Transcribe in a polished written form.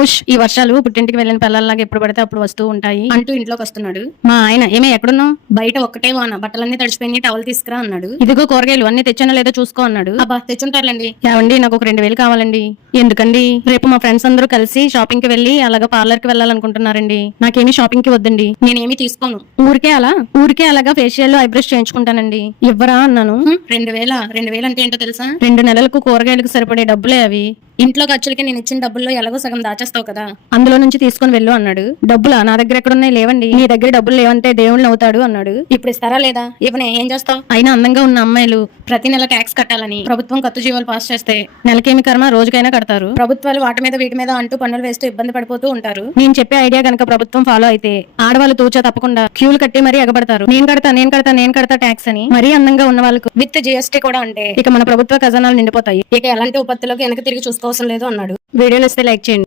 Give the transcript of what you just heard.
Push ఈ వర్షాలు పుట్టింటికి వెళ్ళిన పిల్లల్లాగా ఎప్పుడు పడితే అప్పుడు వస్తూ ఉంటాయి అంటూ ఇంట్లోకి వస్తున్నాడు. మా ఆయన ఏమే ఎక్కడున్నావు? బయట ఒక్కటే వాన, బట్టలన్నీ తడిచిపోయి టవల్ తీసుకురా అన్నాడు. ఇదిగో కూరగాయలు అన్ని తెచ్చానో లేదో చూసుకో అన్నాడు. అబ్బా తెచ్చుంటారులేండి. ఏవండి నాకు ఒక 2000 కావాలండి. ఎందుకండి? రేపు మా ఫ్రెండ్స్ అందరూ కలిసి షాపింగ్ కి వెళ్ళి అలాగా పార్లర్ కి వెళ్ళాలనుకుంటున్నారండి. నాకేమీ షాపింగ్ కి వద్దండి. నేనేమి తీసుకోను. ఊరికే అలాగా ఫేషియల్ ఐబ్రోస్ చేయించుకుంటానండి. ఇవ్వరా అన్నాను. 2000 అంటే ఏంటో తెలుసా? 2 నెలలకు కూరగాయలకు సరిపడే డబ్బులే అవి. ఇంట్లో ఖర్చులకి నేను ఇచ్చిన డబ్బుల్లో ఎలాగో సగం దాచేస్తావు కదా. అందులో నుంచి తీసుకుని వెళ్ళు అన్నాడు. డబ్బులా? నా దగ్గర ఎక్కడున్నాయి? లేవండి. నీ దగ్గర డబ్బులు లేవంటే దేవుళ్ళు అవుతాడు అన్నాడు. ఇప్పుడు ఇస్తారా లేదా? ఇవనే ఏం చేస్తావు? అయినా అందంగా ఉన్న అమ్మాయిలు ప్రతి నెల ట్యాక్స్ కట్టాలని ప్రభుత్వం కొత్త జీవోలు పాస్ చేస్తే నెలకేమి కర్మ, రోజుకైనా కడతారు. ప్రభుత్వాలు వాటి మీద వీటి మీద అంటూ పన్నులు వేస్తూ ఇబ్బంది పడిపోతూ ఉంటారు. నేను చెప్పే ఐడియా గనక ప్రభుత్వం ఫాలో అయితే ఆడవాళ్ళు తూచా తప్పకుండా క్యూలు కట్టి మరీ ఎగబడతారు. నేను కడతా ట్యాక్స్ అని. మరీ అందంగా ఉన్న వాళ్ళకు విత్ జిఎస్టీ కూడా అంటే ఇక మన ప్రభుత్వ ఖజానాలు నిండిపోతాయి. ఇక ఎలాంటి ఉపత్తులకు వెనక తిరిగి చూసుకోవాల్సిన లేదు అన్నాడు. వీడియో నచ్చితే లైక్ చేయండి.